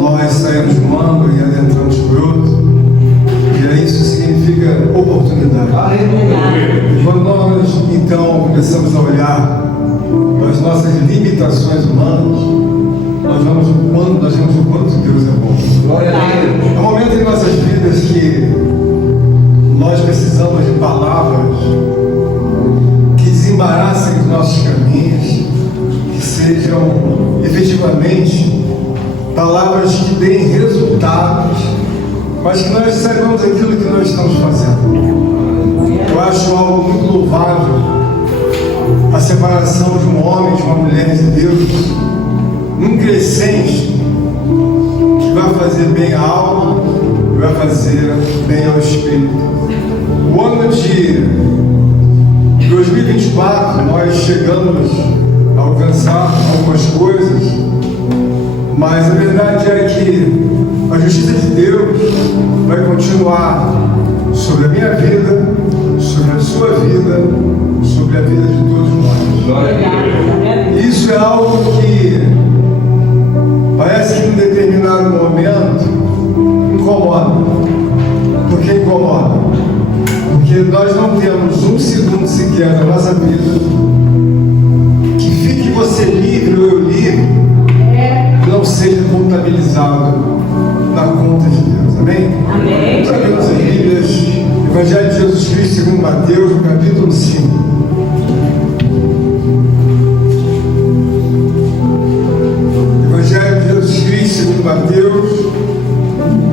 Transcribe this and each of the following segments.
nós saímos de um ângulo e adentramos por outro, e aí isso significa oportunidade. E quando nós então começamos a olhar as nossas limitações humanas, nós vemos o quanto Deus é bom. Glória a Deus. É um momento em nossas vidas que nós precisamos de palavras que desembaraçem os nossos caminhos, que sejam efetivamente palavras que deem resultados, mas que nós saibamos aquilo que nós estamos fazendo. Eu acho algo muito louvável a separação de um homem, de uma mulher de Deus, num crescente que vai fazer bem à alma, que vai fazer bem ao espírito. O ano de 2024 nós chegamos a alcançar algumas coisas, mas a verdade é que a justiça de Deus vai continuar sobre a minha vida, sobre a sua vida, sobre a vida de todos nós. Isso é algo que parece que em um determinado momento incomoda. Por que incomoda? Porque nós não temos um segundo sequer da nossa vida que fique você livre ou eu livre, que não seja contabilizado na conta de Deus. Amém? Amém. Vamos abrir nossas Bíblias, Evangelho de Jesus Cristo segundo Mateus, no capítulo 5. Evangelho de Jesus Cristo segundo Mateus,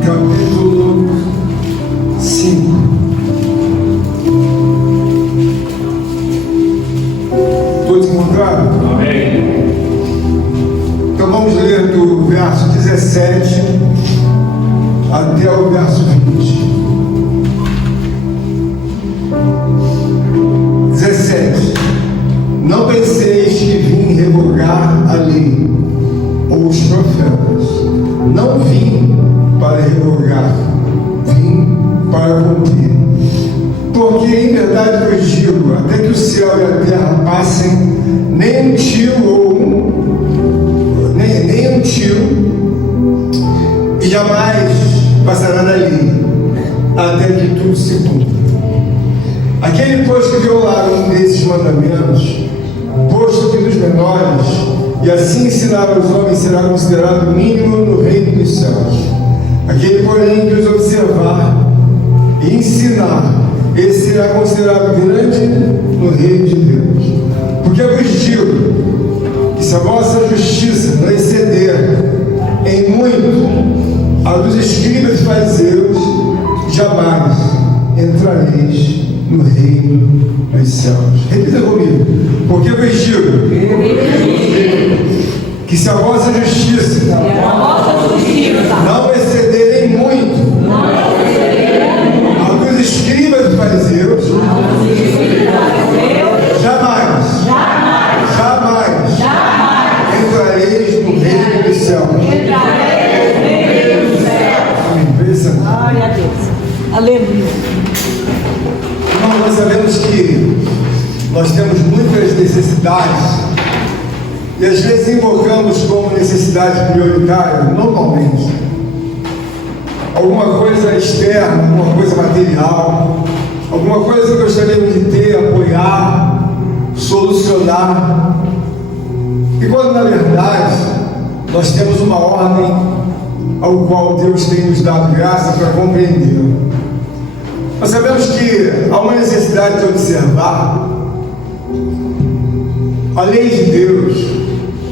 capítulo 5. Todos encontraram? Amém. Então vamos ler do verso 17 até o verso 20. 17. Não penseis que vim revogar a lei ou os profetas. Não vim para revogar, vim para cumprir. Porque em verdade vos digo, até que o céu e a terra passem, nem um tiro e jamais passará dali, até que tudo se cumpra. Aquele, pois, que violar um desses mandamentos, posto que dos menores, e assim ensinar aos homens, será considerado mínimo no reino dos céus. Aquele, porém, que os observar e ensinar, esse será considerado grande no reino de Deus. Porque eu vos digo que se a vossa justiça não exceder em muito a dos escribas e fariseus, jamais entrareis no reino dos céus. Repita comigo. Porque eu vos digo que se a vossa justiça não exceder em muito a dos escribas e fariseus, jamais entrareis no reino dos céus. Glória a Deus. Aleluia. Irmão, nós sabemos que nós temos muitas necessidades e às vezes invocamos como necessidade prioritária, normalmente, alguma coisa externa, alguma coisa material, alguma coisa que gostaríamos de ter, apoiar, solucionar. E quando na verdade nós temos uma ordem ao qual Deus tem nos dado graça para compreender. Nós sabemos que há uma necessidade de observar a lei de Deus,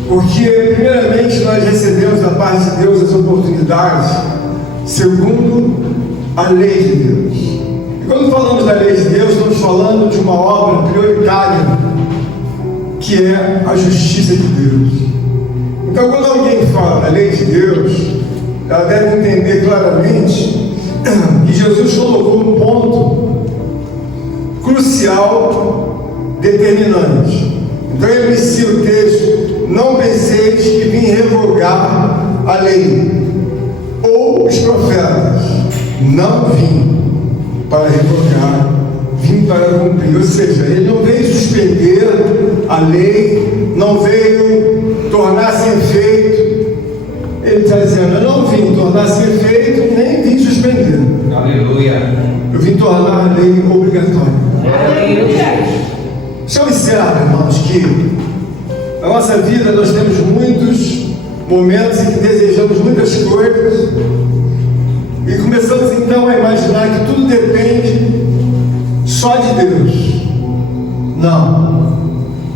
porque primeiramente nós recebemos da parte de Deus as oportunidades segundo a lei de Deus. E quando falamos da lei de Deus, estamos falando de uma obra prioritária, que é a justiça de Deus. Então, quando alguém fala da lei de Deus, ela deve entender claramente que Jesus colocou um ponto crucial, determinante. Então ele inicia o texto: não penseis que vim revogar a lei ou os profetas. Não vim para revogar, vim para cumprir. Ou seja, ele não veio suspender a lei, não veio tornar sem efeito, dizendo: eu não vim tornar sem efeito, nem vim suspender. Aleluia. Eu vim tornar a lei obrigatória. Aleluia. Você observa, irmãos, que na nossa vida nós temos muitos momentos em que desejamos muitas coisas e começamos então a imaginar que tudo depende só de Deus. Não.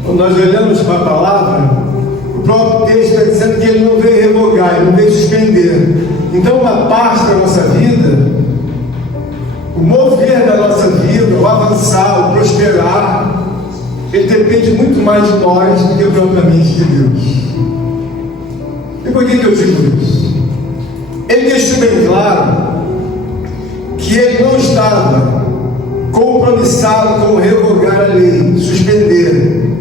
Quando nós olhamos para a palavra, o próprio texto está dizendo que ele não veio revogar, ele não veio suspender. Então, uma parte da nossa vida, o mover da nossa vida, o avançar, o prosperar, ele depende muito mais de nós do que propriamente de Deus. E por que eu digo isso? Ele deixou bem claro que ele não estava compromissado com revogar a lei, suspender.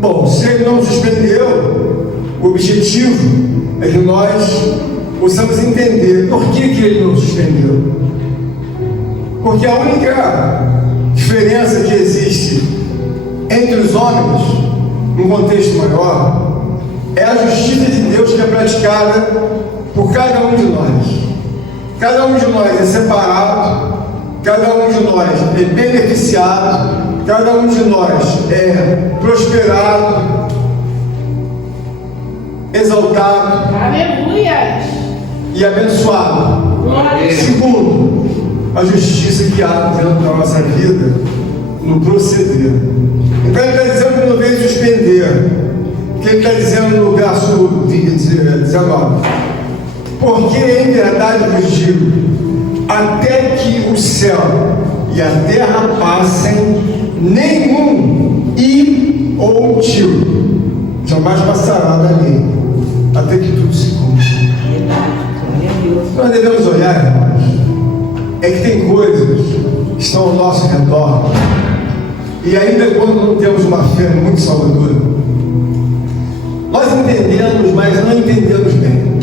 Bom, se ele não suspendeu, o objetivo é que nós possamos entender por que ele não suspendeu. Porque a única diferença que existe entre os homens, num contexto maior, é a justiça de Deus que é praticada por cada um de nós. Cada um de nós é separado, cada um de nós é beneficiado, cada um de nós é prosperado, exaltado, Aleluia. e abençoado. Segundo a justiça que há dentro da nossa vida, no proceder. Então ele está dizendo que não veio suspender, que ele está dizendo no verso 19: porque em verdade vos digo, até que o céu e a terra passem, nenhum i ou tio jamais passará da lei, até que tudo se cumpra. Nós devemos olhar, irmãos, é que tem coisas que estão ao nosso redor, e ainda quando não temos uma fé muito salvadora, nós entendemos, mas não entendemos bem.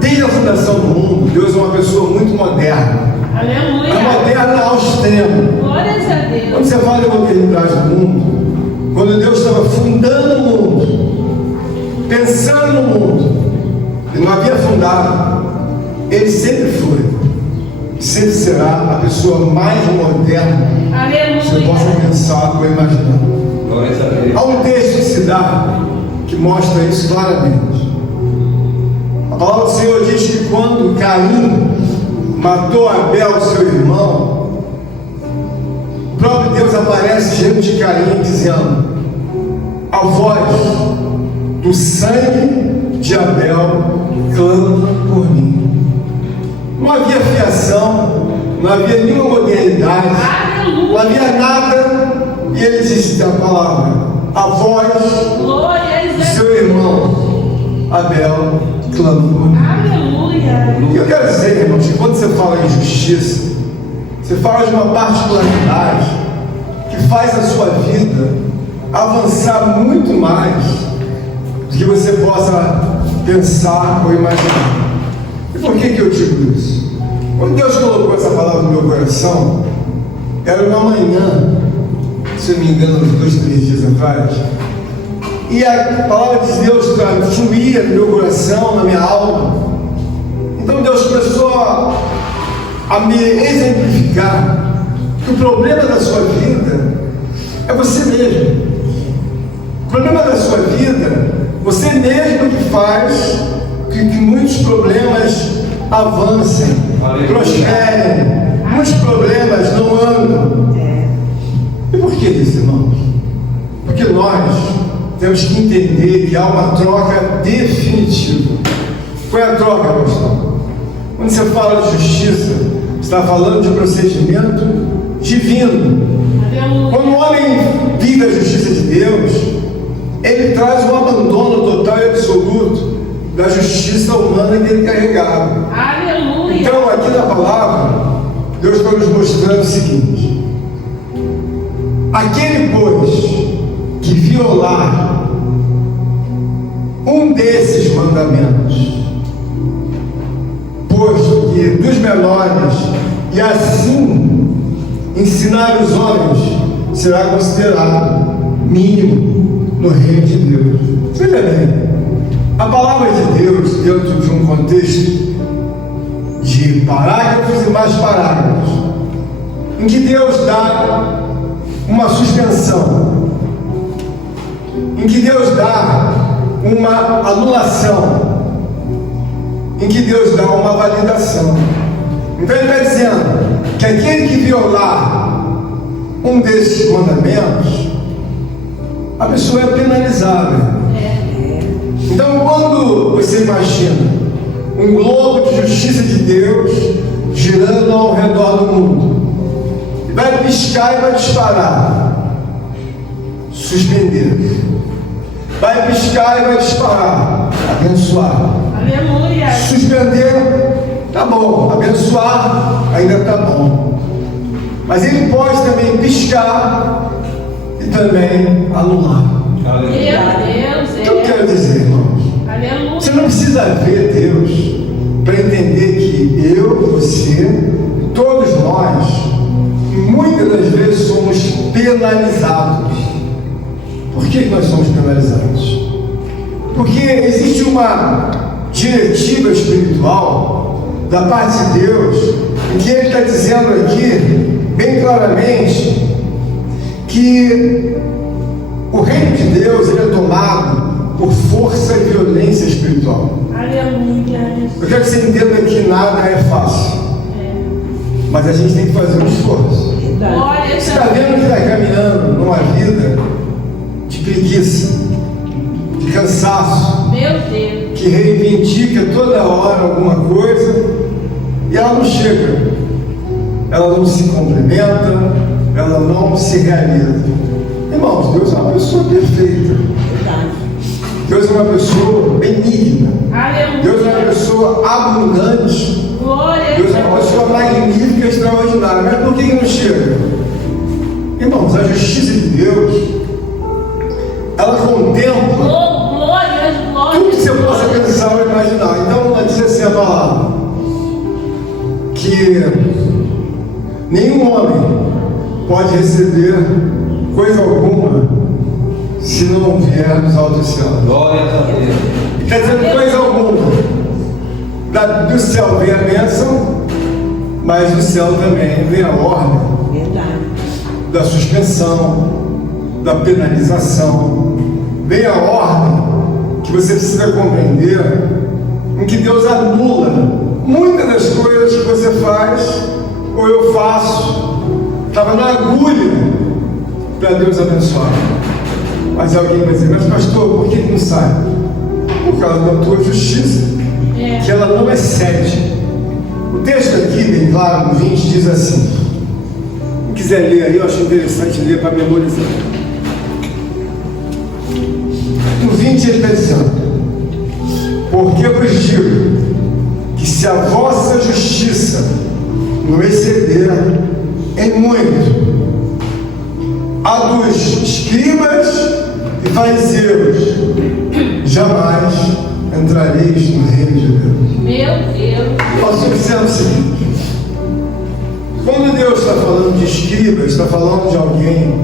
Desde a fundação do mundo, Deus é uma pessoa muito moderna. Aleluia. É moderna ao extremo. Glórias a Deus. Quando você fala de modernidade do mundo, quando Deus estava fundando o mundo, pensando no mundo, ele não havia fundado, ele sempre foi, sempre será a pessoa mais moderna que você possa Aleluia. pensar ou imaginar. Glórias a Deus. Há um texto que se dá que mostra isso claramente. A palavra do Senhor diz que quando Caim matou Abel, seu irmão, o próprio Deus aparece diante de Caim dizendo: a voz do sangue de Abel clama por mim. Não havia fiação, não havia nenhuma modernidade, não havia nada, e ele disse a palavra: a voz Glórias do a seu irmão Abel clama por mim. Aleluia. E eu quero dizer, irmãos, que quando você fala em justiça, você fala de uma particularidade que faz a sua vida avançar muito mais do que você possa pensar ou imaginar. E por que eu digo isso? Quando Deus colocou essa palavra no meu coração, era uma manhã, se eu não me engano, uns 2, 3 dias atrás, e a palavra de Deus fluía no meu coração, na minha alma. Então Deus começou a me exemplificar que o problema da sua vida é você mesmo. O problema da sua vida, você mesmo que faz que muitos problemas avancem, prosperem, muitos problemas não andam. E por que isso, irmãos? Porque nós temos que entender que há uma troca definitiva. Qual é a troca, pastor? Quando você fala de justiça, você está falando de procedimento divino. Quando o homem vive a justiça de Deus, ele traz um abandono total e absoluto da justiça humana que ele carregava. Aleluia. Então, aqui na palavra, Deus está nos mostrando o seguinte: aquele, pois, que violar um desses mandamentos, posto que dos menores, e assim ensinar os homens, será considerado mínimo no reino de Deus. Veja bem, A palavra de Deus, dentro de um contexto de parágrafos e mais parágrafos, em que Deus dá uma suspensão, em que Deus dá uma anulação, em que Deus dá uma validação. Então ele está dizendo que aquele que violar um desses mandamentos, a pessoa é penalizável. Então, quando você imagina um globo de justiça de Deus girando ao redor do mundo, vai piscar e vai disparar, suspender. Vai piscar e vai disparar, abençoar. Aleluia. Suspender, tá bom. Abençoar, ainda tá bom. Mas ele pode também piscar e também anular. Meu Deus. O que eu quero dizer, irmãos? Aleluia. Você não precisa ver Deus para entender que eu, você, todos nós, muitas das vezes somos penalizados. Por que nós somos penalizados? Porque existe uma diretiva espiritual da parte de Deus, em que Ele está dizendo aqui, bem claramente, que o reino de Deus ele é tomado por força e violência espiritual. Aleluia. Eu quero que você entenda que nada é fácil, mas a gente tem que fazer um esforço. Glória a Você está vendo que está caminhando numa vida de preguiça, de cansaço, Meu Deus. que reivindica toda hora alguma coisa e ela não chega, ela não se complementa, ela não se realiza. Irmãos, Deus é uma pessoa perfeita, Deus é uma pessoa benigna, Aleluia. Deus é uma pessoa abundante, Glória Deus é uma a Deus. pessoa magnífica, extraordinária. Mas por que não chega? Irmãos, a justiça de Deus, ela contempla Glória, tudo que você glória. possa pensar ou imaginar. Então, ela diz assim a palavra, que nenhum homem pode receber coisa alguma se não vier dos altos céus. Glória a Deus. Quer dizer, coisa alguma. Do céu vem a bênção, mas do céu também vem a ordem da suspensão, da penalização. Vem a ordem que você precisa compreender, em que Deus anula muitas das coisas que você faz ou eu faço. Estava na agulha para Deus abençoar. Mas alguém vai dizer, mas pastor, por que não sai? Por causa da tua justiça, que ela não excede. O texto aqui, bem claro, no 20, diz assim. Quem quiser ler aí, eu acho interessante ler para memorizar. No 20 ele está dizendo, porque vos digo que se a vossa justiça não exceder em muito a dos escribas e fariseus, jamais entrareis no reino de Deus. Meu Deus. Posso dizer o seguinte: quando Deus está falando de escribas, está falando de alguém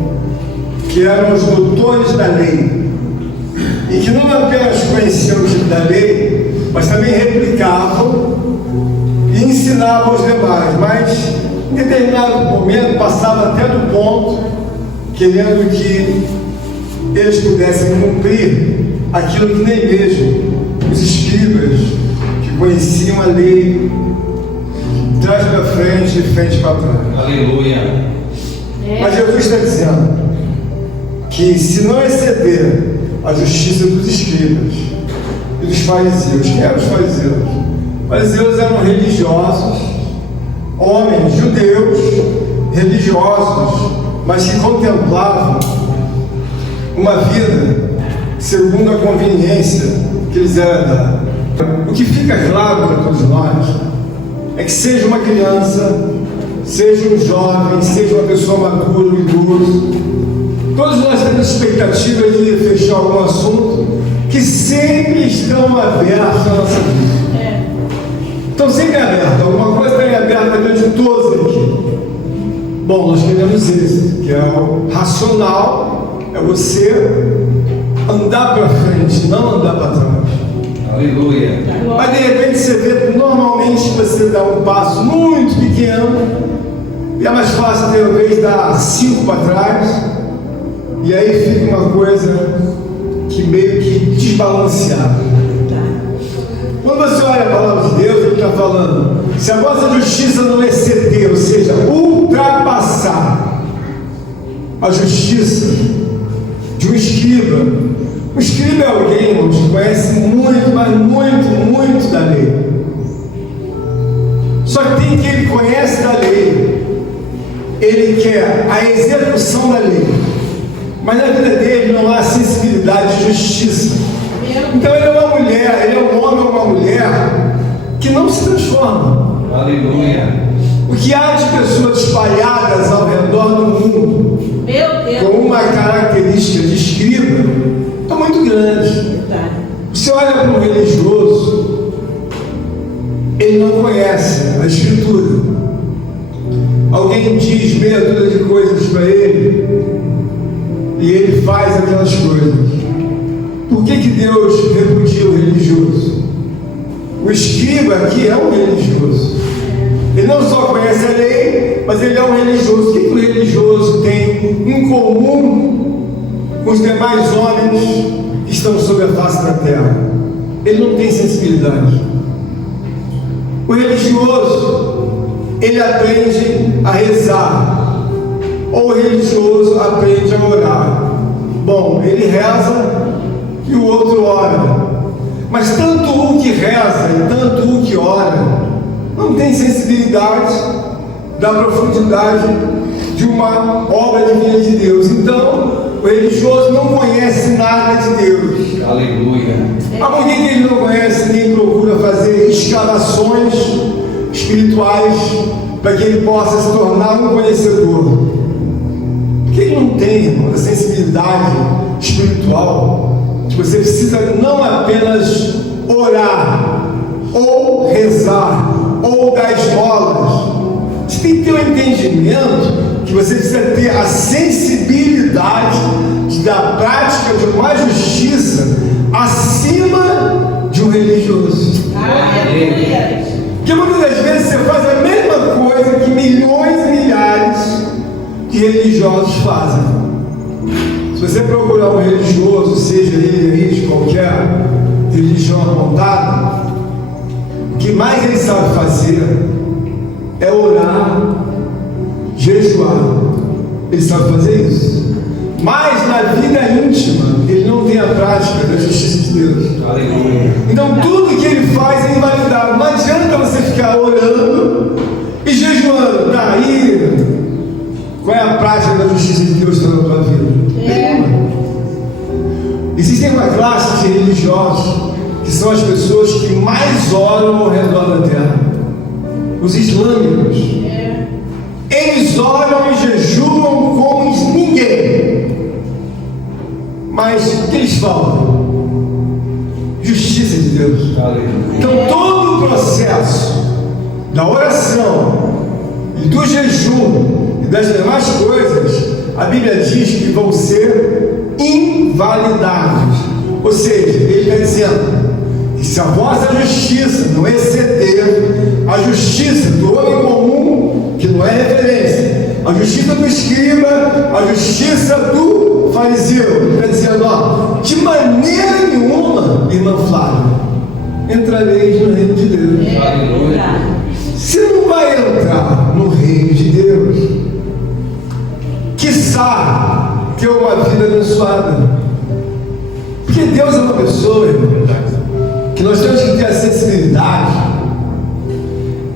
que eram os doutores da lei e que não apenas conheciam o tipo da lei, mas também replicavam e ensinavam aos demais, mas em determinado momento passava até do ponto querendo que eles pudessem cumprir aquilo que nem mesmo os escribas que conheciam a lei, de trás para frente e frente para trás. Aleluia. Mas Jesus está dizendo que se não exceder a justiça dos escribas e dos fariseus, quem eram os fariseus? Os fariseus eram religiosos, homens judeus, religiosos, mas que contemplavam uma vida segundo a conveniência que eles eram dados. O que fica claro para todos nós é que seja uma criança, seja um jovem, seja uma pessoa madura, um idoso, todos nós temos expectativa de fechar algum assunto que sempre estão abertos na nossa vida. Estão sempre abertos, alguma coisa está em aberta diante de todos aqui. Bom, nós queremos esse, que é o racional, é você andar para frente, não andar para trás. Aleluia. Mas de repente você vê, normalmente você dá um passo muito pequeno, e é mais fácil talvez dar 5 para trás, e aí fica uma coisa que meio que desbalanceada. Quando você olha a palavra de Deus, ele está falando, se a vossa justiça não exceder, ou seja, ultrapassar a justiça de um escriba. O escriba é alguém, irmãos, que conhece muito, mas muito da lei. Só que tem que ele conhece da lei, ele quer a execução da lei, mas na vida dele não há sensibilidade de justiça. Então ele é uma mulher, ele é um homem ou uma mulher que não se transforma. Aleluia. O que há de pessoas espalhadas ao redor do mundo Meu Deus. com uma característica de escriba é muito grande. Você olha para um religioso, ele não conhece a Escritura. Alguém diz meia dúzia de coisas para ele e ele faz aquelas coisas. Por que Deus repudia o religioso? O escriba aqui é um religioso. Ele não só conhece a lei, mas ele é um religioso. O que o religioso tem em comum com os demais homens que estão sobre a face da terra? Ele não tem sensibilidade. O religioso, ele aprende a rezar, ou o religioso aprende a orar. Bom, ele reza e o outro ora, mas tanto o que reza e tanto o que ora não tem sensibilidade da profundidade de uma obra divina de Deus. Então o religioso não conhece nada de Deus. Aleluia. Mas por que ele não conhece nem procura fazer escavações espirituais para que ele possa se tornar um conhecedor? Porque ele não tem, irmão, a sensibilidade espiritual. Você precisa não apenas orar, ou rezar, ou dar esmolas. Você tem que ter um entendimento que você precisa ter a sensibilidade da prática de uma justiça acima de um religioso. Aleluia. Porque muitas das vezes você faz a mesma coisa que milhões e milhares de religiosos fazem. Se você procurar um religioso, seja ele de qualquer religião apontada, o que mais ele sabe fazer é orar, jejuar. Ele sabe fazer isso. Mas na vida íntima, ele não tem a prática da justiça de Deus. Aleluia. Então tudo que ele faz é invalidado. Não adianta você ficar orando e jejuando. Daí, qual é a prática da justiça de Deus na tua vida? Existem uma classe de religiosos que são as pessoas que mais oram ao redor da terra. Os islâmicos. Eles oram e jejuam como ninguém. Mas o que eles falam? Justiça de Deus. Aleluia. Então todo o processo da oração e do jejum e das demais coisas, a Bíblia diz que vão ser invalidados. Ou seja, ele está dizendo que se a vossa justiça não exceder a justiça do homem comum, que não é referência, a justiça do escriba, a justiça do fariseu, ele está dizendo, ó, de maneira nenhuma, irmã Flávia, entrareis no reino de Deus. Aleluia. Você não vai entrar no reino de Deus, quiçá ter uma vida abençoada. Porque Deus é uma pessoa, irmão, que nós temos que ter a sensibilidade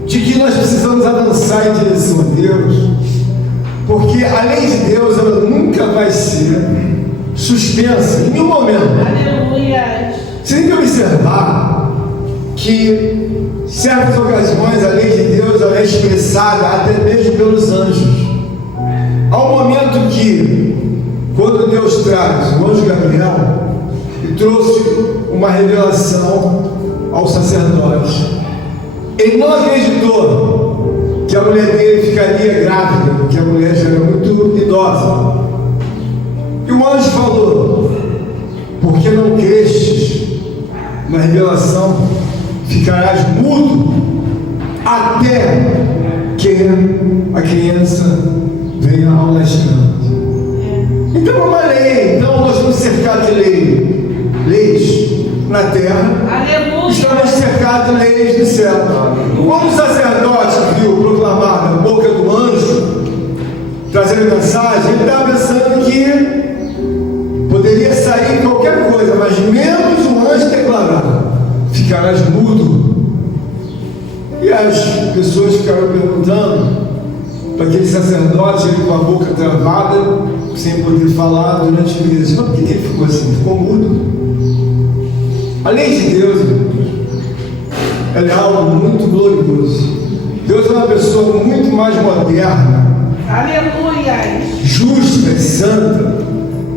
de que nós precisamos avançar em direção a Deus, porque a lei de Deus ela nunca vai ser suspensa em nenhum momento. Aleluia. Você tem que observar que em certas ocasiões a lei de Deus ela é expressada até mesmo pelos anjos. Há um momento que, quando Deus traz o anjo Gabriel e trouxe uma revelação ao sacerdote, ele não acreditou que a mulher dele ficaria grávida, porque a mulher já era muito idosa. E o anjo falou: porque não crestes na revelação ficarás mudo até que a criança venha ao nascimento. Então é uma lei. Então nós vamos cercar de leis na terra. Aleluia. Estamos cercados de leis do céu. Quando o sacerdote viu proclamar na boca do anjo, trazendo a mensagem, ele estava pensando que poderia sair qualquer coisa, mas menos o anjo declarar: ficarás mudo. E as pessoas ficaram perguntando para aquele sacerdote, ele com a boca travada, sem poder falar durante meses. Mas por que ele ficou assim? Ficou mudo. A lei de Deus, ela é algo muito glorioso. Deus é uma pessoa muito mais moderna, Aleluia. justa e santa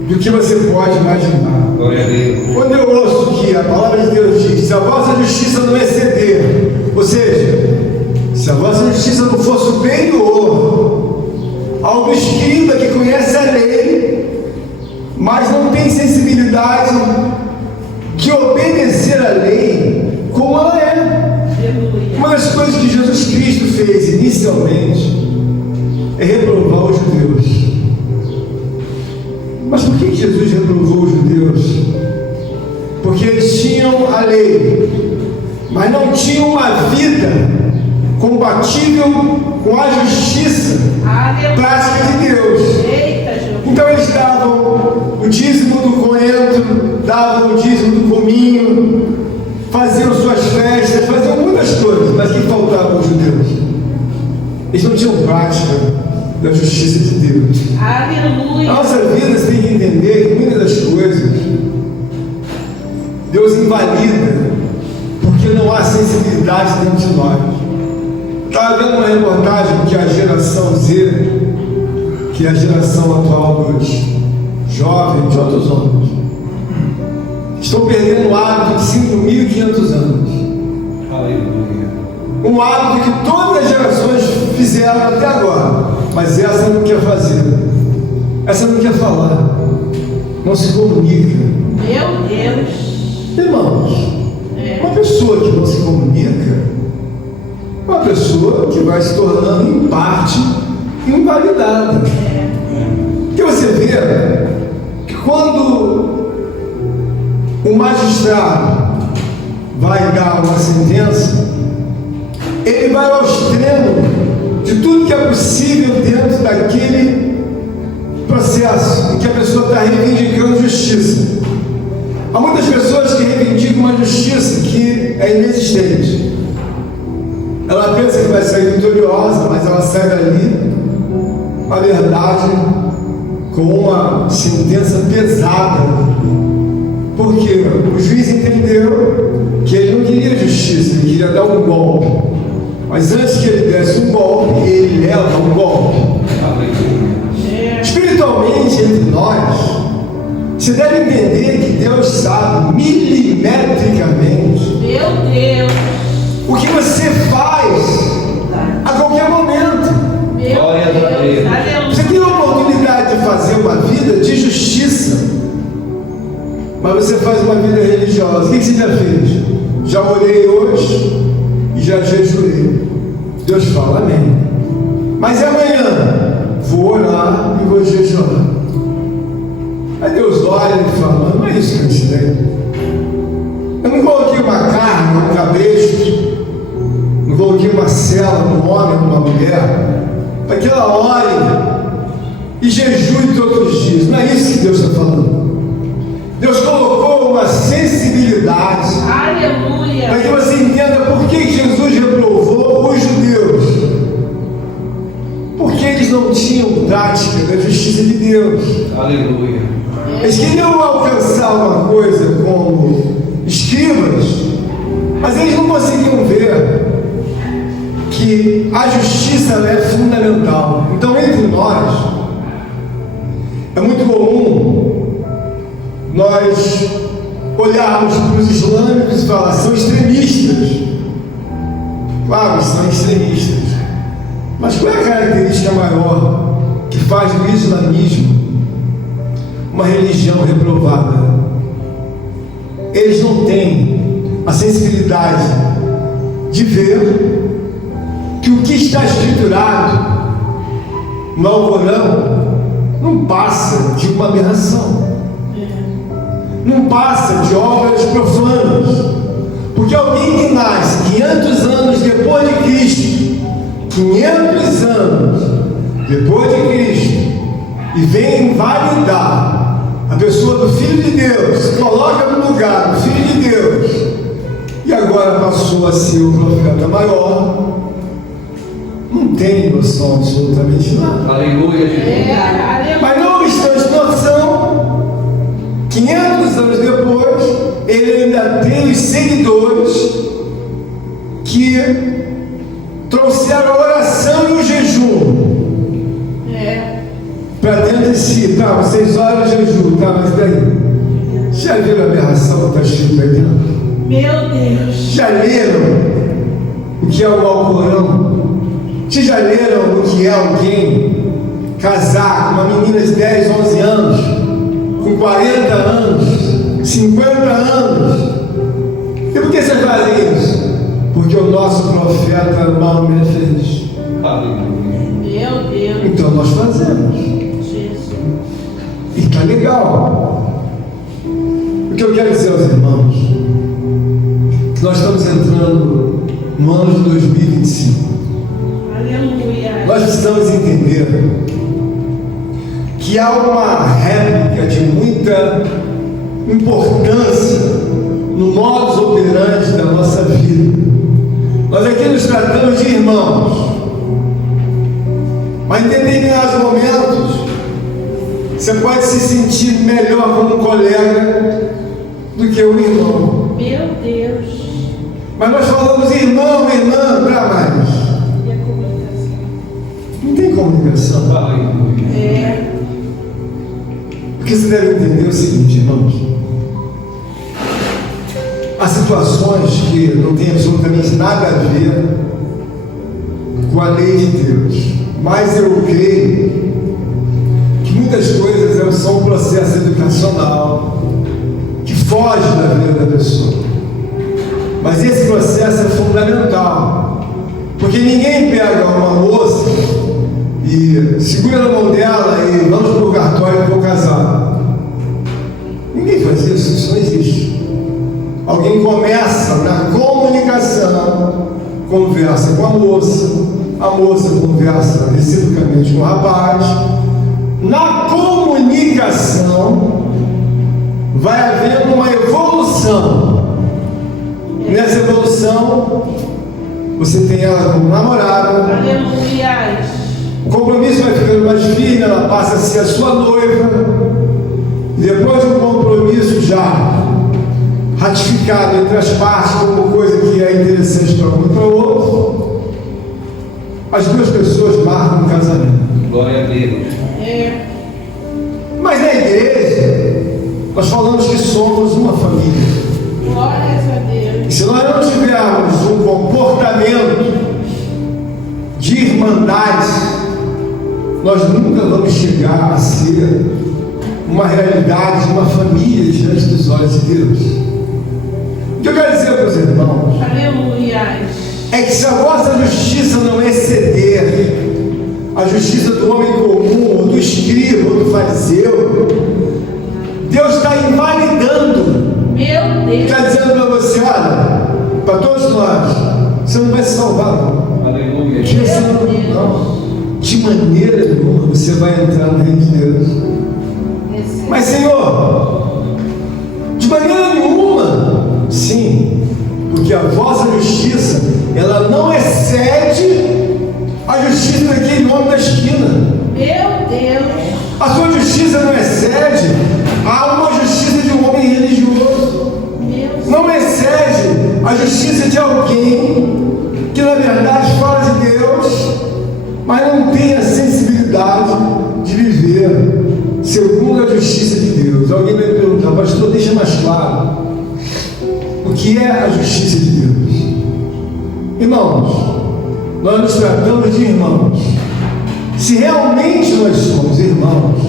do que você pode imaginar. Glória a Deus. Quando eu ouço que a palavra de Deus diz: se a vossa justiça não exceder, ou seja, se a vossa justiça não for superior ao escriba que conhece a lei, mas não tem sensibilidade de obedecer a lei como ela é. Uma das coisas que Jesus Cristo fez inicialmente é reprovar os judeus. Mas por que Jesus reprovou os judeus? Porque eles tinham a lei, mas não tinham uma vida compatível com a justiça prática de Deus. Eita, Jesus. Então eles davam o dízimo do coentro, davam o dízimo do cominho, faziam suas festas, faziam muitas coisas, mas o que faltava aos judeus? Eles não tinham prática da justiça de Deus. Aleluia. A nossa vida, você tem que entender que muitas das coisas Deus invalida porque não há sensibilidade dentro de nós. Estava vendo uma reportagem que a geração Z, que é a geração atual dos jovens, de outros anos, estão perdendo o hábito de 5.500 anos. Aleluia. Um hábito que todas as gerações fizeram até agora, mas essa não quer fazer, essa não quer falar, não se comunica. Meu Deus. Irmãos, uma pessoa que não se comunica é uma pessoa que vai se tornando em parte invalidada. Porque você vê que quando o magistrado vai dar uma sentença, ele vai ao extremo de tudo que é possível dentro daquele processo em que a pessoa está reivindicando justiça. Há muitas pessoas que reivindicam uma justiça que é inexistente. Ela pensa que vai sair vitoriosa, mas ela sai dali, na verdade, com uma sentença pesada. Porque o juiz entendeu que ele não queria justiça, ele queria dar um golpe. Mas antes que ele desse um golpe, ele leva um golpe. Aleluia. Espiritualmente, entre nós, você deve entender que Deus sabe milimetricamente Meu Deus. o que você faz a qualquer momento. Meu Glória a Deus. Deus. Aleluia. Você tem a oportunidade de fazer uma vida de justiça, mas você faz uma vida religiosa. O que você já fez? Já orei hoje e já jejuei. Deus fala amém. Mas e amanhã? Vou orar e vou jejuar. Aí Deus olha e fala: não é isso que eu ensinei. Eu não coloquei uma carne, um cabresto, não coloquei uma cela num homem, numa mulher, para que ela ore e jejue todos os dias. Não é isso que Deus está falando. Deus colocou uma sensibilidade para que Aleluia. você entenda por que Jesus reprovou os judeus. Porque eles não tinham prática da justiça de Deus. Aleluia. Eles queriam alcançar uma coisa como escribas, mas eles não conseguiam ver que a justiça ela é fundamental. Então, entre nós, é muito comum nós olharmos para os islâmicos e falar: são extremistas. Claro, são extremistas. Mas qual é a característica maior que faz do islamismo uma religião reprovada? Eles não têm a sensibilidade de ver que o que está escriturado no Alcorão não passa de uma aberração, não passa de obras profanas, porque alguém que nasce 500 anos depois de Cristo, 500 anos depois de Cristo, e vem invalidar a pessoa do Filho de Deus, se coloca no lugar do Filho de Deus, e agora passou a ser o profeta maior, não tem noção absolutamente nada. Aleluia, Jesus. Aleluia. Mas não obstante noção, 500 anos depois, ele ainda tem os seguidores que trouxeram a oração e o jejum para dentro de si. Tá, vocês oram e jejum, tá, mas daí? Já viram a aberração que está escrito aí dentro? Meu Deus. Já leram o que é o Alcorão? Vocês já leram o que é alguém casar com uma menina de 10, 11 anos, com 40 anos, 50 anos? E por que você faz isso? Porque o nosso profeta Maomé fez. Aleluia. Meu Deus. Então nós fazemos. Jesus. E está legal. O que eu quero dizer aos irmãos, que nós estamos entrando no ano de 2025. Aleluia. Nós precisamos entender que há uma réplica de muita importância no modus operandi da nossa vida. Nós aqui nos tratamos de irmãos, mas em determinados momentos você pode se sentir melhor como um colega do que um irmão. Meu Deus. Mas nós falamos irmão, irmã, para mais. E a comunicação? Não tem comunicação. Aleluia. Porque você deve entender o seguinte, irmãos. Há situações que não têm absolutamente nada a ver com a lei de Deus. Mas eu creio que muitas coisas são um processo educacional que foge da vida da pessoa. Mas esse processo é fundamental. Porque ninguém pega uma moça e segura na mão dela e vamos para o cartório e vou casar. Ninguém faz isso, isso não existe. Alguém começa na comunicação, conversa com a moça conversa reciprocamente com o rapaz. Na comunicação vai havendo uma evolução. Nessa evolução, você tem ela como namorada. Aleluia. O compromisso vai ficando mais firme, ela passa a ser a sua noiva. Depois de um compromisso já ratificado entre as partes como coisa que é interessante para um e para o outro, as duas pessoas marcam um casamento. Glória a Deus. Mas na igreja, nós falamos que somos uma família. Glórias a Deus. E se nós não tivermos um comportamento de irmandade, nós nunca vamos chegar a ser uma realidade, uma família diante dos olhos de Deus. O que eu quero dizer para os irmãos Aleluia. é que se a vossa justiça não exceder a justiça do homem comum, ou do escriba, ou do fariseu, Deus está invalidando. Meu Deus. Está dizendo para você, olha, para todos nós, você não vai se salvar, não. Aleluia. Que você não. De maneira nenhuma você vai entrar no reino de Deus. Mas, Senhor, de maneira nenhuma, sim, porque a vossa justiça, ela não excede a justiça daquele homem da esquina. Meu Deus. A sua justiça não excede a uma justiça de um homem religioso. Não excede a justiça de alguém que na verdade fala de Deus, mas não tem a sensibilidade de viver segundo a justiça de Deus. Alguém vai me perguntar, pastor, deixa mais claro o que é a justiça de Deus. Irmãos, nós nos tratamos de irmãos. Se realmente nós somos irmãos,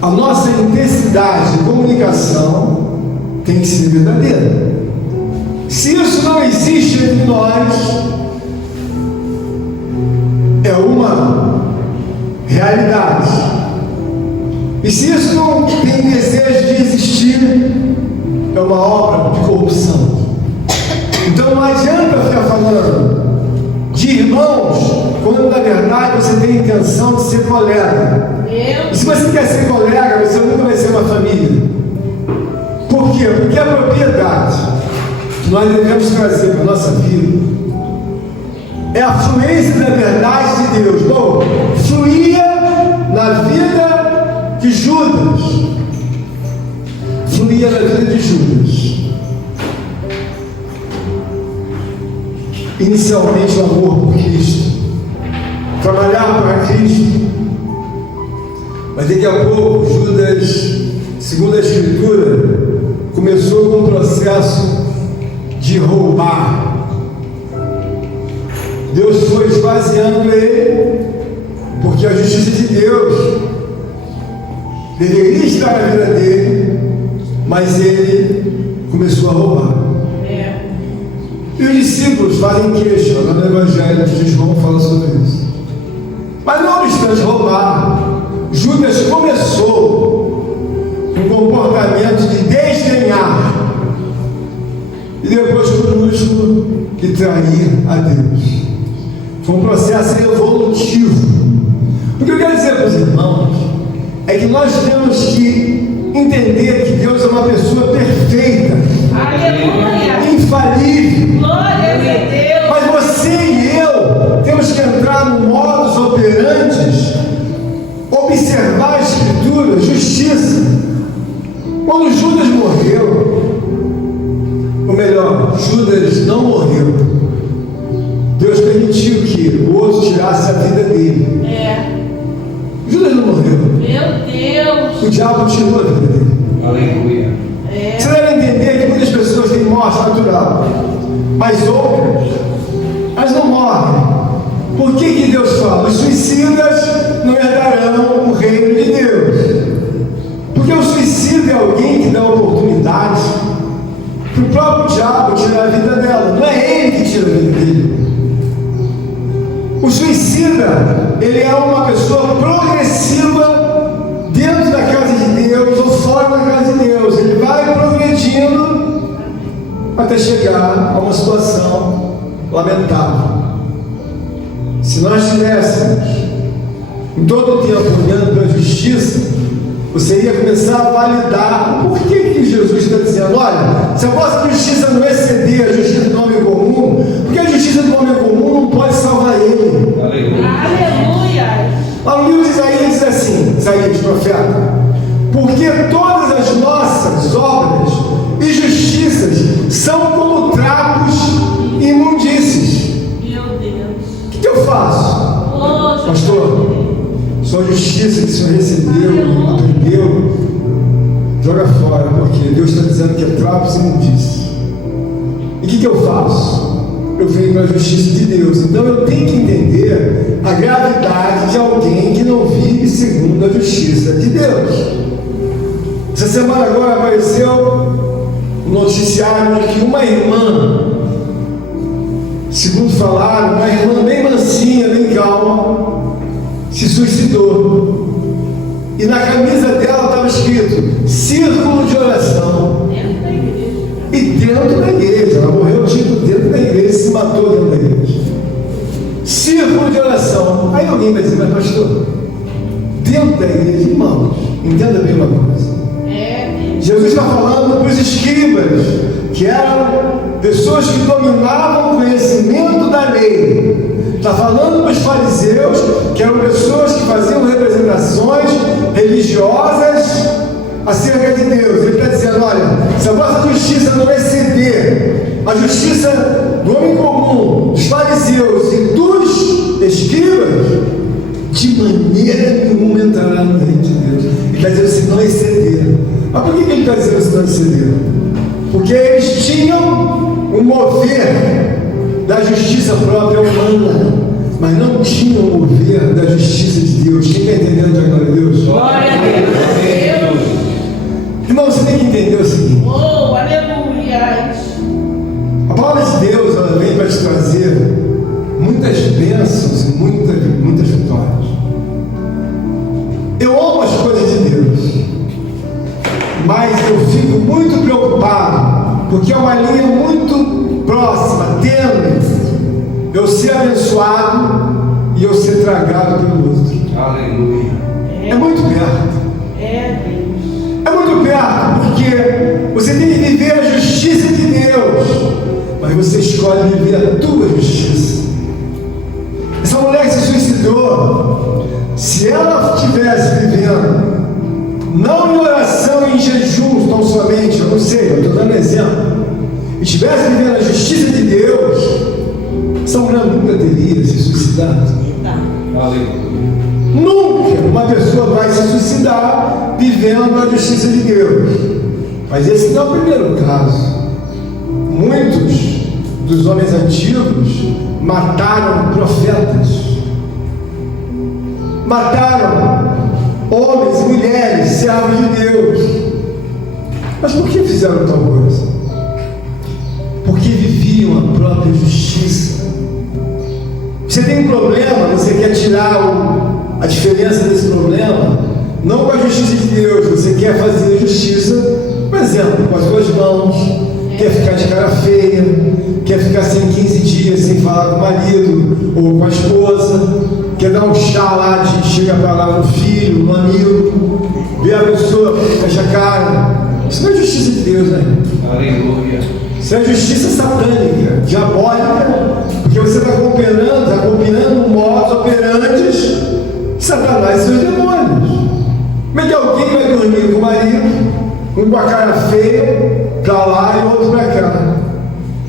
a nossa intensidade de comunicação tem que ser verdadeira. Se isso não existe entre nós, é uma realidade. E se isso não tem desejo de existir, é uma obra de corrupção. Então não adianta ficar falando de irmãos, quando na verdade você tem a intenção de ser colega. E se você quer ser colega, você nunca vai ser uma família. Por quê? Porque a propriedade que nós devemos trazer para a nossa vida é a fluência da verdade de Deus. Bom, fluía na vida de Judas. Fluía na vida de Judas. Inicialmente o amor por Cristo, trabalhar para Cristo, mas daqui a pouco Judas, segundo a Escritura, começou com um processo de roubar. Deus foi esvaziando ele, porque a justiça de Deus deveria estar na vida dele, mas ele começou a roubar. E os discípulos fazem queixa, lá no Evangelho de João fala sobre isso. Mas não obstante roubar, Judas começou um comportamento de desdenhar e depois, por último, de trair a Deus. Foi um processo evolutivo. O que eu quero dizer para os irmãos é que nós temos que entender que Deus é uma pessoa perfeita, Aleluia! infalível. Glória a Deus! Mas você e eu temos que entrar no modus operandi, observar a Escritura, justiça. Quando Judas morreu, ou melhor, Judas não morreu, Deus permitiu que o outro tirasse a vida dele. Judas não morreu. Meu Deus! O diabo tirou a vida dele. Aleluia. Você deve entender que muitas pessoas têm morte natural, mas outras, elas não morrem. Por que Deus fala? Os suicidas não herdarão o reino de Deus. Porque o suicida é alguém que dá oportunidade para o próprio diabo tirar a vida dela. Não é ele que tira a vida dele. O suicida, ele é uma pessoa progressiva dentro da casa de Deus ou fora da casa de Deus. Ele vai progredindo até chegar a uma situação lamentável. Se nós estivéssemos em todo o tempo olhando para a justiça, você ia começar a validar por que Jesus está dizendo: olha, se a vossa justiça não exceder a justiça do homem comum, porque a justiça do homem comum não pode salvar ele. Aleluia! Lá no livro de Isaías diz assim, Isaías, profeta: porque todas as nossas obras e justiças são como trapos e imundícies. Meu Deus! O que eu faço? Oh, Pastor, sua justiça que o Senhor recebeu, aprendeu, joga fora, porque Deus está dizendo que é trapos e imundícies. E o que eu faço? Eu venho para a justiça de Deus. Então eu tenho que entender a gravidade de alguém que não vive segundo a justiça de Deus. Essa semana agora apareceu um noticiário de que uma irmã, segundo falaram, uma irmã bem mansinha, bem calma, se suicidou. E na camisa dela estava escrito: círculo de oração. dentro da igreja. E dentro da igreja, ela morreu tipo dentro da igreja, se matou dentro da igreja. Círculo de oração. Aí alguém vai dizer: mas pastor, dentro da igreja, irmãos, entenda bem uma coisa. Jesus está falando para os escribas, que eram pessoas que dominavam o conhecimento da lei. Está falando para os fariseus, que eram pessoas que faziam representações religiosas acerca de Deus. Ele está dizendo: olha, se a vossa justiça não exceder a justiça do homem comum, dos fariseus e dos escribas, de maneira nenhuma entrará no reino de Deus. Ele está dizendo: se não exceder. Mas por que ele está dizendo se não exceder? Porque eles tinham um mover da justiça própria humana, mas não tinham o mover da justiça de Deus. Quem está entendendo de glória a Deus? Glória a Deus! Irmão, você tem que entender o seguinte: Oh, aleluia! palavra de Deus, ela vem para te trazer muitas bênçãos e muitas vitórias. Eu amo as coisas de Deus, mas eu fico muito preocupado, porque é uma linha muito próxima, tênue, eu ser abençoado e eu ser tragado pelo outro. Aleluia. É muito perto. Deus. É muito perto, porque você tem que viver a justiça de Deus, mas você escolhe viver a tua justiça. Essa mulher que se suicidou, se ela estivesse vivendo, não em oração e em jejum tão somente, eu não sei, eu estou dando exemplo, e estivesse vivendo a justiça de Deus, essa mulher nunca teria se suicidado. Aleluia. Nunca uma pessoa vai se suicidar vivendo a justiça de Deus. Mas esse não é o primeiro caso. Muitos dos homens antigos mataram profetas, mataram homens e mulheres, servos de Deus. Mas por que fizeram tal coisa? Porque viviam a própria justiça. Você tem um problema, você quer tirar a diferença desse problema, não com a justiça de Deus, você quer fazer justiça, por exemplo, com as suas mãos, quer ficar de cara feia, quer ficar sem 15 dias sem falar com o marido ou com a esposa, quer dar um chá lá de chega para lá no filho, no amigo, ver a pessoa, fecha a cara. Isso não é justiça de Deus, né? Aleluia. Isso é justiça satânica, diabólica, porque você está combinando modos operantes de Satanás e seus demônios. Como é que alguém vai dormir com o marido, um com a cara feia, para lá e outro para cá?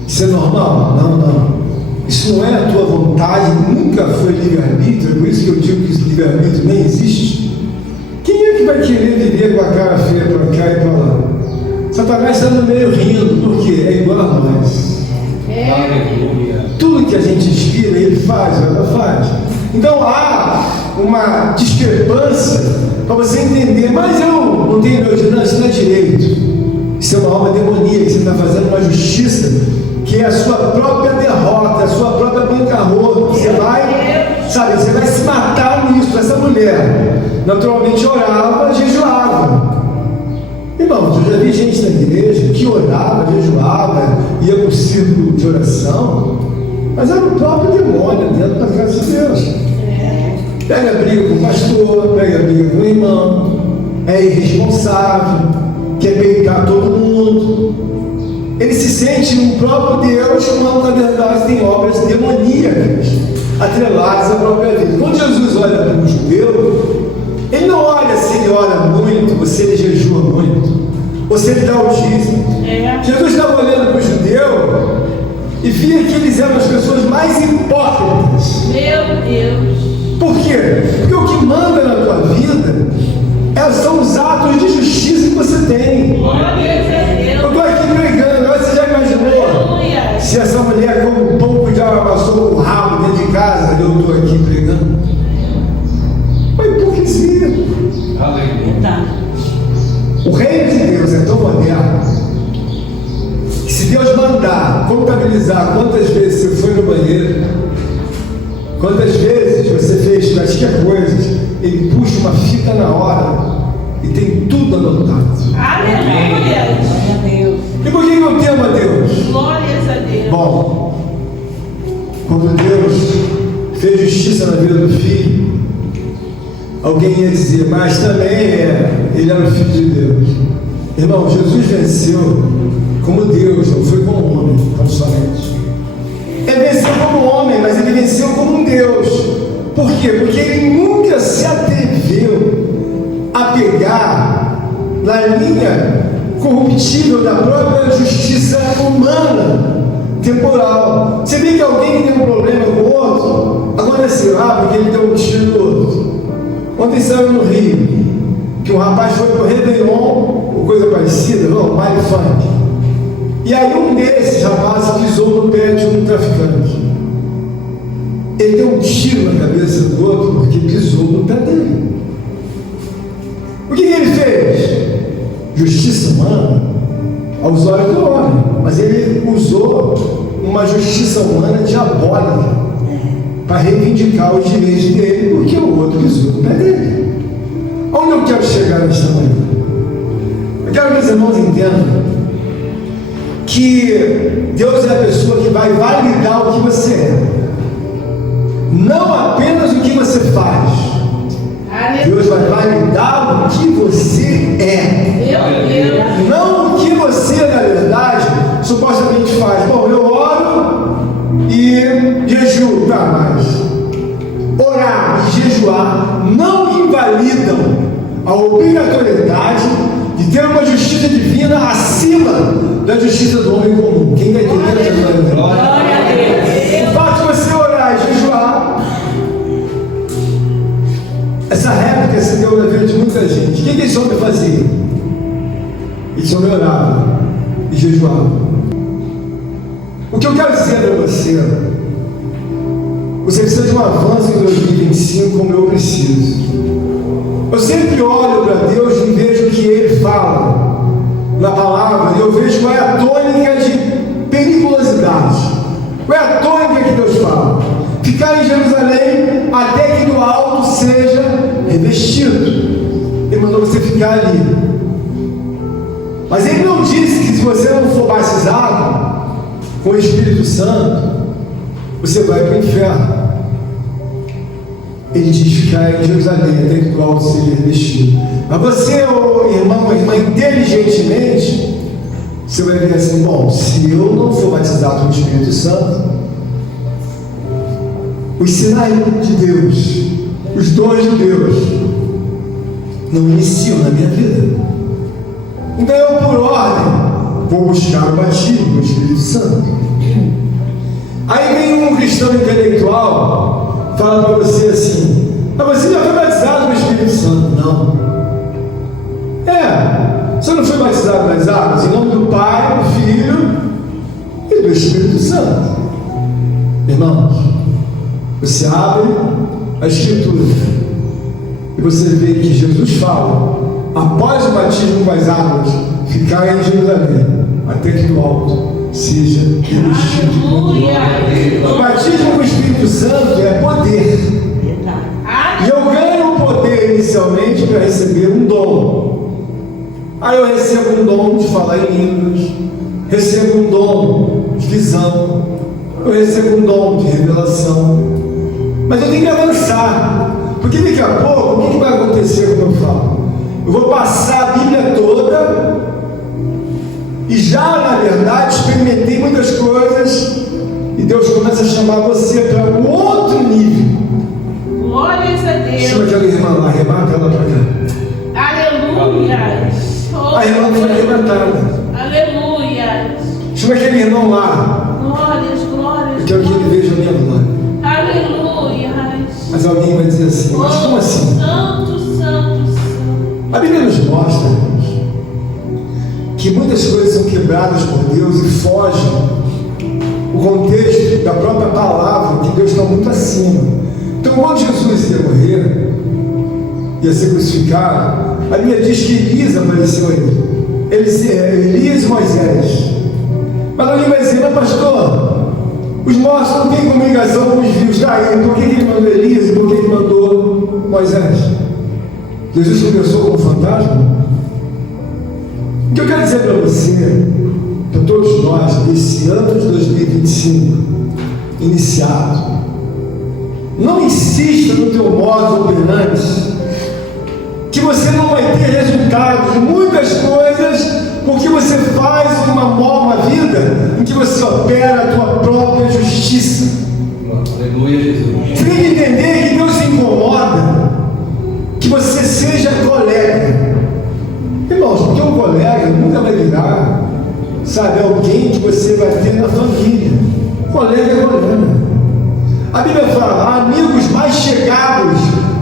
Isso é normal? Não. Isso não é a tua vontade, nunca foi livre-arbítrio, é por isso que eu digo que esse livre-arbítrio nem existe. Quem é que vai querer viver com a cara feia para cá e para lá? Satanás está no meio rindo, porque é igual a nós. Aleluia. Tudo que a gente inspira, ele faz, ela faz. Então há uma discrepância para você entender, mas eu não tenho meu isso não é direito. Isso é uma alma demoníaca, você está fazendo uma justiça que é a sua própria derrota, a sua própria bancarrota. Você vai, você vai se matar nisso. Essa mulher naturalmente orava, jejuava. Irmãos, eu já vi gente na igreja que orava, jejuava, ia para o círculo de oração, mas era o próprio demônio dentro da casa de Deus. Pega briga com o pastor, pega briga com o irmão, é irresponsável, quer peitar todo mundo. Ele se sente um próprio Deus, quando na verdade tem obras demoníacas atreladas à própria vida. Quando Jesus olha para um judeu, ele não olha se ele ora muito, ou se ele jejua muito, ou se ele dá o dízimo. Jesus estava olhando para o judeu e via que eles eram as pessoas mais hipócritas. Meu Deus. Por quê? Porque o que manda na tua vida são os atos de justiça que você tem. Glória a Deus. Eu estou aqui pregando, agora você já imaginou? Aleluia. Se essa mulher come um pão que já amassou o rabo dentro de casa, eu estou aqui pregando. Uma hipocrisia. Aleluia. O reino de Deus é tão moderno que se Deus mandar contabilizar quantas vezes você foi no banheiro, quantas vezes você fez quaisquer coisas, ele puxa uma fita na hora e tem tudo anotado. Aleluia. E por que eu temo a Deus? Glórias a Deus. Bom, quando Deus fez justiça na vida do filho, alguém ia dizer, mas também ele era o filho de Deus. Irmão, Jesus venceu como Deus, não foi como homem, tão somente. Ele venceu como homem, mas ele venceu como um Deus. Por quê? Porque ele nunca se atreveu a pegar na linha corruptível da própria justiça humana, temporal. Você vê que alguém que tem um problema com o outro, aconteceu, porque ele deu um tiro no outro. Ontem saiu no Rio, que um rapaz foi pro Réveillon, ou coisa parecida, não, baile funk. E aí um desses rapazes pisou no pé de um traficante. Ele deu um tiro na cabeça do outro porque pisou no pé dele. O que ele fez? Justiça humana aos olhos do homem, mas ele usou uma justiça humana diabólica para reivindicar os direitos dele, porque o outro pisou no pé dele. Onde eu quero chegar nesta manhã? Eu quero que os irmãos entendam que Deus é a pessoa que vai validar o que você é, não apenas o que você faz. Deus vai validar o que você é, Meu Deus. não o que você, na verdade, supostamente faz. Bom, eu oro e jejuo, tá, mas orar e jejuar não invalidam a obrigatoriedade de ter uma justiça divina acima da justiça do homem comum. Quem vai entender essa coisa? Glória a Deus. O fato de você orar e jejuar, essa réplica se deu na vida de muita gente. O que esse homem fazia? Esse homem orava e jejuava. O que eu quero dizer para você, você precisa de um avanço em 2025 como eu preciso. Eu sempre olho para Deus e vejo o que Ele fala na palavra, e eu vejo qual é a tônica de periculosidade. Qual é a tônica que Deus fala? Ficar em Jerusalém até que do alto seja revestido. Ele mandou você ficar ali. Mas Ele não disse que se você não for batizado com o Espírito Santo, você vai para o inferno. Ele diz ficar em Jerusalém até que do alto seja revestido. Mas você, oh, irmão ou irmã, inteligentemente, você vai ver assim: bom, se eu não for batizado com o Espírito Santo, os sinais de Deus, os dons de Deus, não iniciam na minha vida. Então eu, por ordem, vou buscar o batismo com o Espírito Santo. Aí vem um cristão intelectual, fala para você assim: mas você já foi batizado com o Espírito Santo? Não. Você não foi batizado nas águas em nome do Pai, do Filho e do Espírito Santo. Irmãos, você abre a Escritura e você vê que Jesus fala, após o batismo com as águas, ficar em Jerusalém até que do alto seja revestido. O batismo com o Espírito Santo é poder. E eu ganho o poder inicialmente para receber um dom. Aí eu recebo um dom de falar em línguas, recebo um dom de visão, eu recebo um dom de revelação. Mas eu tenho que avançar, porque daqui a pouco, o que vai acontecer quando eu falo? Eu vou passar a Bíblia toda e já, na verdade, experimentei muitas coisas e Deus começa a chamar você para um outro nível. Glórias a Deus. Chama aquela irmã lá, arrebata ela para cá. Aleluia. A irmã foi arrebatada. Aleluia. Chama aquele irmão lá. Glórias, glórias. Eu quero que ele veja a minha glória. Aleluia. Mas alguém vai dizer assim: mas como assim? Santo, santo, santo. A Bíblia nos mostra, irmãos, que muitas coisas são quebradas por Deus e fogem o contexto da própria palavra, que Deus está muito acima. Então, quando Jesus ia morrer, ia ser crucificado, a Bíblia diz que Elias apareceu a ele. Elias e Moisés. Mas alguém vai dizer: mas pastor, os mortos não têm comunicação com os vivos. Tá aí, por que ele mandou Elias e por que ele mandou Moisés? Jesus conversou com o fantasma? O que eu quero dizer para você, para todos nós, nesse ano de 2025 iniciado, não insista no teu modo operante, que você não vai ter resultados de muitas coisas, porque você faz uma vida em que você opera a tua própria justiça. Aleluia, Jesus. Você tem que entender que Deus se incomoda que você seja colega. Irmãos, porque um colega nunca vai virar, sabe, alguém que você vai ter na família. Colega é colega. A Bíblia fala: há amigos mais chegados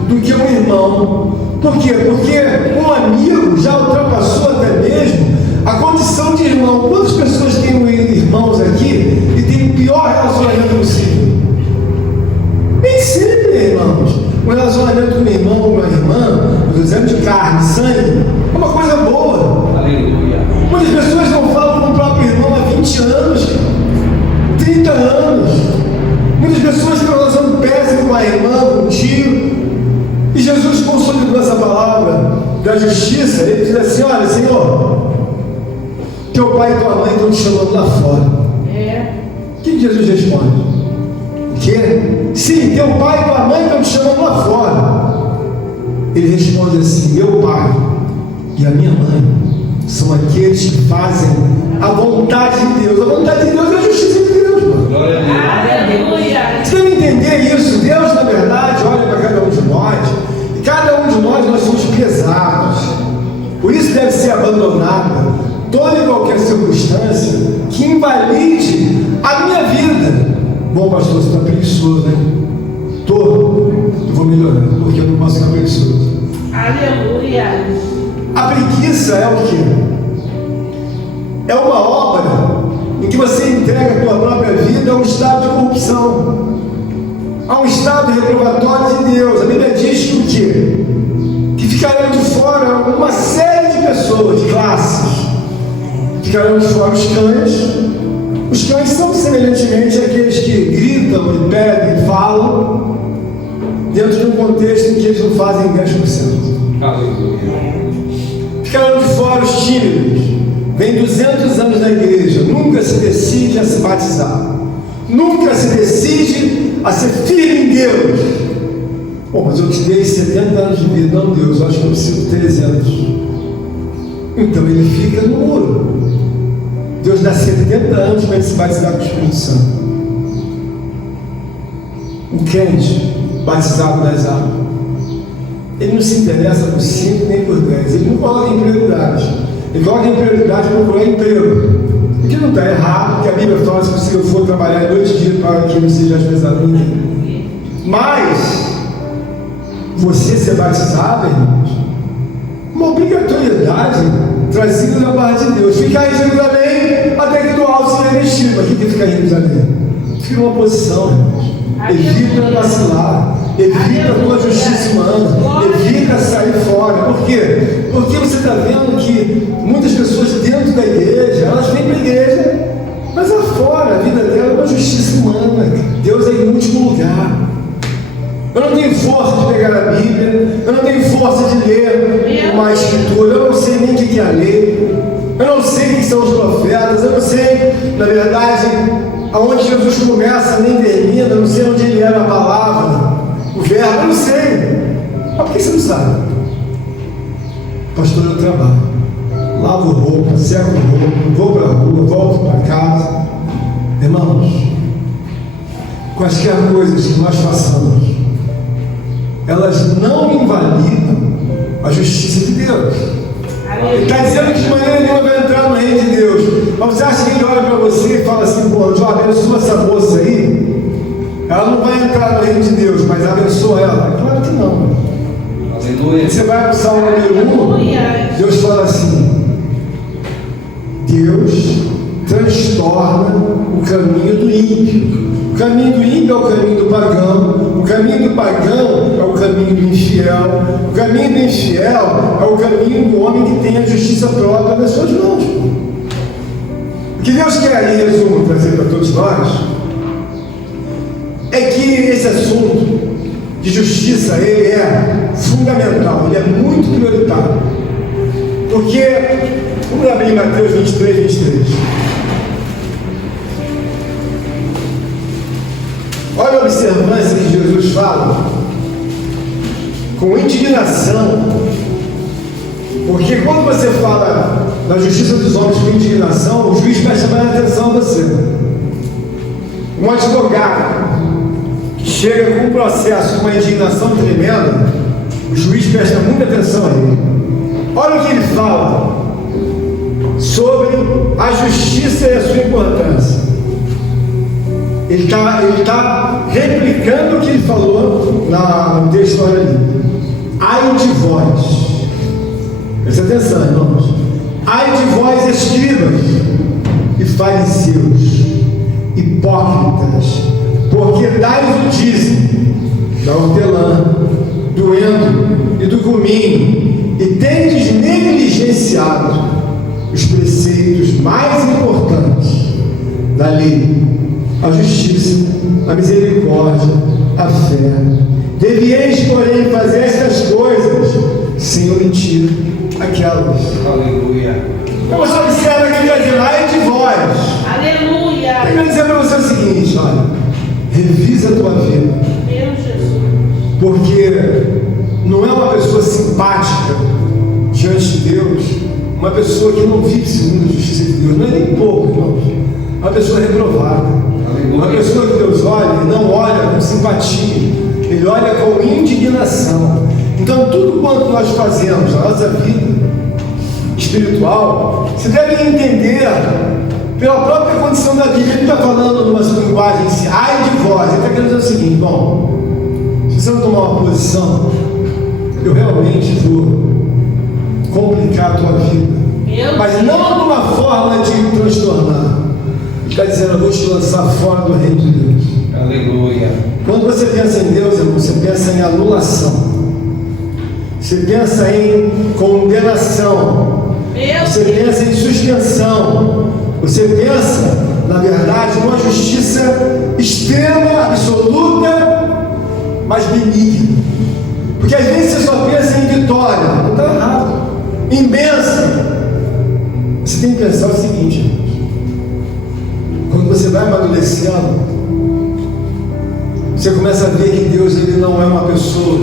do que um irmão. Por quê? Porque um amigo já ultrapassou até mesmo a condição de irmão. Quantas pessoas têm irmãos aqui e têm o pior relacionamento possível? Nem sempre, irmãos. Um relacionamento com um irmão ou uma irmã, por exemplo, de carne, sangue, é uma coisa boa. Aleluia. Muitas pessoas não falam com o próprio irmão há 20 anos, 30 justiça, ele diz assim: olha, Senhor, teu pai e tua mãe estão te chamando lá fora. O que Jesus responde? O quê? Sim, teu pai e tua mãe estão te chamando lá fora. Ele responde assim: meu pai e a minha mãe são aqueles que fazem a vontade de Deus. A vontade de Deus é a justiça de Deus, mano. Glória a Deus. Aleluia. Você deve entender isso. Deus, na verdade, olha para cada um de nós, e cada um de nós somos pesados. Por isso deve ser abandonada toda e qualquer circunstância que invalide a minha vida. Bom, pastor, você está preguiçoso, né? Eu vou melhorar, porque eu não posso ficar preguiçoso. Aleluia. A preguiça é o quê? É uma obra em que você entrega a tua própria vida a um estado de corrupção, a um estado reprovatório de Deus. A Bíblia diz que o quê? Que ficarão de fora uma série de pessoas, de classes. Ficarão de fora os cães. Os cães são semelhantemente aqueles que gritam e pedem e falam dentro de um contexto em que eles não fazem 10%. Aleluia. Ficaram de fora os tímidos. Vem 200 anos na igreja, nunca se decide a se batizar, nunca se decide a ser firme em Deus. Bom, mas eu te dei 70 anos de vida. Não, Deus, eu acho que eu preciso de 300. Então ele fica no muro. Deus dá 70 anos para ele se batizar com o Espírito Santo. O crente batizado nas águas, ele não se interessa por 5 nem por 10. Ele não coloca em prioridade. Ele coloca em prioridade procurar emprego. O que não está errado, porque a Bíblia fala que se eu for trabalhar 2 dias para que não seja pesado ninguém. Mas você ser batizado, irmãos, uma obrigatoriedade trazida da parte de Deus. Ficar em Jerusalém até que do alto se revestir. Mas o que ficar em Jerusalém? Fica uma posição, irmãos. Evita vacilar. Evita a tua justiça humana. Evita sair fora. Por quê? Porque você está vendo que muitas pessoas dentro da igreja, elas vêm para a igreja, mas lá fora, a vida dela é uma justiça humana. Deus é em último lugar. Eu não tenho força de pegar a Bíblia, eu não tenho força de ler uma escritura, eu não sei nem o que é a lei, eu não sei o que são os profetas, eu não sei, na verdade, aonde Jesus começa nem termina, eu não sei onde ele era a palavra, o verbo, eu não sei. Mas por que você não sabe? Pastor, eu trabalho, lavo roupa, seco roupa, vou para a rua, volto para casa. Irmãos, quaisquer coisas que nós façamos, elas não invalidam a justiça de Deus. Ele está dizendo que de maneira nenhuma vai entrar no reino de Deus. Mas você acha que ele olha para você e fala assim: pô, Jó, abençoa essa moça aí, ela não vai entrar no reino de Deus, mas abençoa ela? Claro que não. Aleluia. Você vai para o Salmo número 1, Deus fala assim: Deus transtorna o caminho do ímpio. O caminho do ímpio é o caminho do pagão. O caminho do pagão é o caminho do infiel. O caminho do infiel é o caminho do homem que tem a justiça própria nas suas mãos. O que Deus quer, em resumo, trazer para todos nós, é que esse assunto de justiça, ele é fundamental, ele é muito prioritário. Porque, vamos abrir Mateus 23, 23. Olha a observância que Jesus fala, com indignação, porque quando você fala da justiça dos homens com indignação, o juiz presta mais atenção a você. Um advogado que chega com um processo com uma indignação tremenda, o juiz presta muita atenção a ele. Olha o que ele fala sobre a justiça e a sua importância. Ele está replicando o que ele falou no texto ali. Ai de vós, presta atenção, irmãos. Ai de vós, escribas e fariseus, hipócritas, porque dais o dízimo da hortelã, do endo e do cominho, e tendes negligenciado os preceitos mais importantes da lei: a justiça, a misericórdia, a fé. Devieis, porém, fazer estas coisas sem omitir aquelas. Aleluia. Então você observa que ele está dizendo, ai de vós. Aleluia. Eu quero dizer para você o seguinte, olha, revisa a tua vida, Meu Jesus. porque não é uma pessoa simpática diante de Deus, uma pessoa que não vive segundo a justiça de Deus, não é nem pouco, irmãos, é uma pessoa reprovada, uma pessoa que Deus olha e não olha com simpatia, Ele olha com indignação. Então tudo quanto nós fazemos na nossa vida espiritual, você deve entender pela própria condição da Bíblia. Ele está falando numa linguagem assim, ai de vós. Ele está querendo dizer o seguinte, bom, se você não tomar uma posição, eu realmente vou complicar a tua vida, mas não de uma forma de transtornar. Ele está dizendo, eu vou te lançar fora do reino de Deus. Aleluia. Quando você pensa em Deus, irmão, você pensa em anulação, você pensa em condenação, você pensa em suspensão, você pensa, na verdade, numa justiça extrema, absoluta, mas benigna. Porque às vezes você só pensa em vitória, não está errado, em bênção. Você tem que pensar o seguinte, irmãos, quando você vai amadurecendo, você começa a ver que Deus, ele não é uma pessoa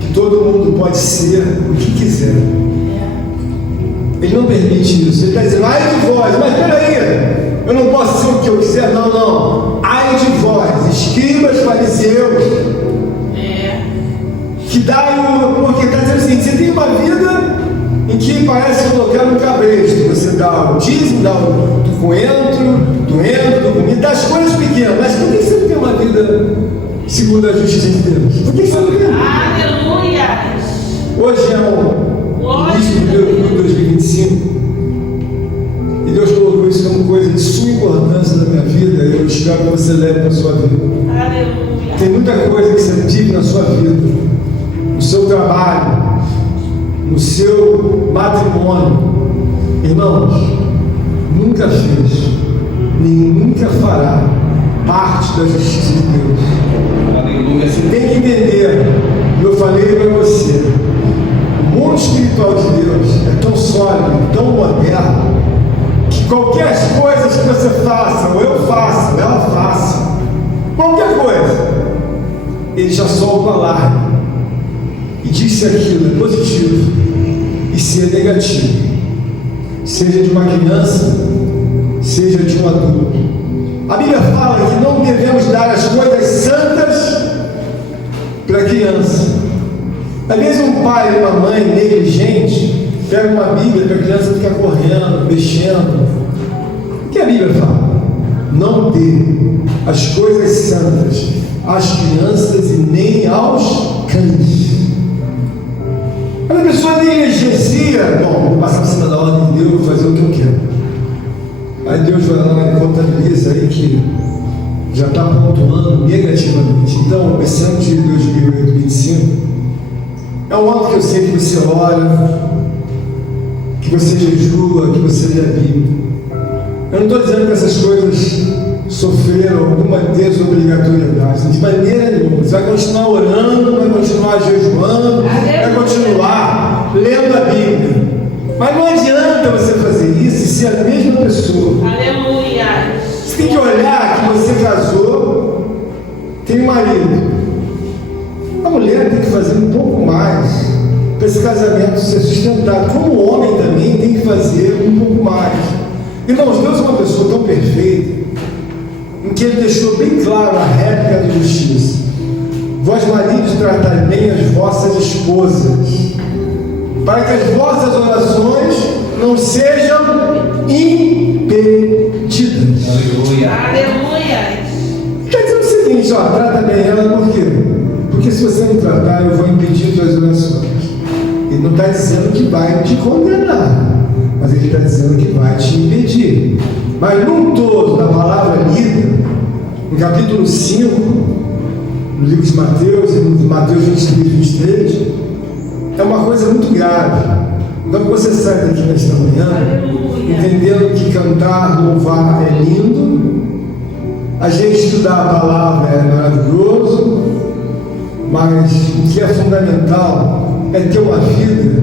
que todo mundo pode ser o que quiser. Ele não permite isso. Ele está dizendo, ai de vós, mas peraí, eu não posso ser o que eu quiser. Não, não. Ai de vós, escribas, fariseus, que dá o. Porque está dizendo assim, você tem uma vida em que parece colocar no cabresto. Você dá o dízimo, dá o do coentro, do endo, do comida, das coisas pequenas. Mas por que você não tem uma vida segundo a justiça de Deus? Por que você não tem? Aleluia. Hoje é o início do primeiro de 2025 e Deus colocou isso como coisa de suma importância na minha vida e eu espero que você leve para a sua vida. Aleluia. Tem muita coisa que você vive na sua vida, no seu trabalho, no seu matrimônio. Irmãos, nunca fez, nem nunca fará parte da justiça de Deus. Aleluia. Você tem que entender, eu falei para você, o mundo espiritual de Deus é tão sólido, tão moderno, que qualquer coisa que você faça, ou eu faça, ou ela faça, qualquer coisa, ele já solta o alarme e diz se aquilo é positivo e se é negativo, seja de uma criança, seja de um adulto. A Bíblia fala que não devemos dar as coisas santas para a criança. Às vezes um pai ou uma mãe negligente pega uma Bíblia para a criança ficar correndo, mexendo. O que a Bíblia fala? Não dê as coisas santas às crianças e nem aos cães. Quando a pessoa negligencia, bom, vou passar por cima da ordem de Deus, vou fazer o que eu quero. Aí Deus vai lá e contabiliza aí que já está pontuando negativamente. Então, esse ano de 2025 é um ano que eu sei que você ora, que você jejua, que você lê a Bíblia. Eu não estou dizendo que essas coisas sofreram alguma desobrigatoriedade, de maneira nenhuma. Você vai continuar orando, vai continuar jejuando, vai continuar lendo a Bíblia. Mas não adianta você fazer isso e ser a mesma pessoa. Aleluia. Você tem que olhar que você casou, tem um marido. A mulher tem que fazer um pouco mais para esse casamento ser sustentado. Como o homem também tem que fazer um pouco mais. Irmãos, Deus é uma pessoa tão perfeita, em que Ele deixou bem claro a réplica da justiça. Vós, maridos, tratai bem as vossas esposas, para que as vossas orações não sejam impedidas. Aleluia. Aleluia. Quer dizer o seguinte, ó, trata bem ela, por quê? Porque se você não tratar, eu vou impedir suas orações. Ele não está dizendo que vai te condenar, mas ele está dizendo que vai te impedir. Mas num todo da palavra lida, no capítulo 5, no livro de Mateus, em Mateus 23, 23, é uma coisa muito grave. Então você sai daqui nesta manhã, entendendo que cantar, louvar é lindo, a gente estudar a palavra é maravilhoso, mas o que é fundamental é ter uma vida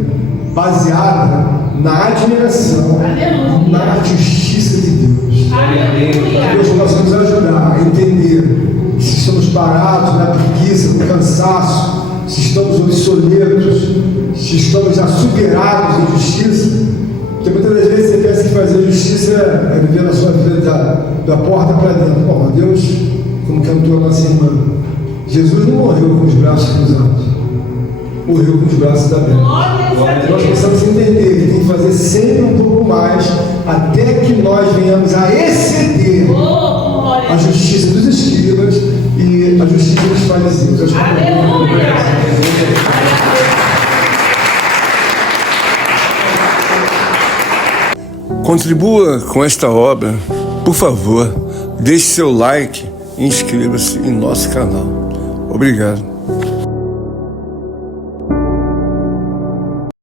baseada na admiração, Aleluia. na justiça de Deus. Aleluia. Deus possa nos ajudar a entender se estamos parados na preguiça, no cansaço, se estamos obsoletos, se estamos assuperados em justiça. Porque muitas das vezes você pensa que fazer justiça é viver na sua vida da porta para dentro. Bom, Deus, como cantou a nossa irmã, Jesus não morreu com os braços cruzados, morreu com os braços abertos. Glória a Nós Deus. precisamos entender que tem que fazer sempre um pouco mais, até que nós venhamos a exceder Oh, glória a a Deus. justiça dos escribas e a justiça dos fariseus. Acho que- Aleluia. Contribua com esta obra, por favor, deixe seu like e inscreva-se em nosso canal. Obrigado.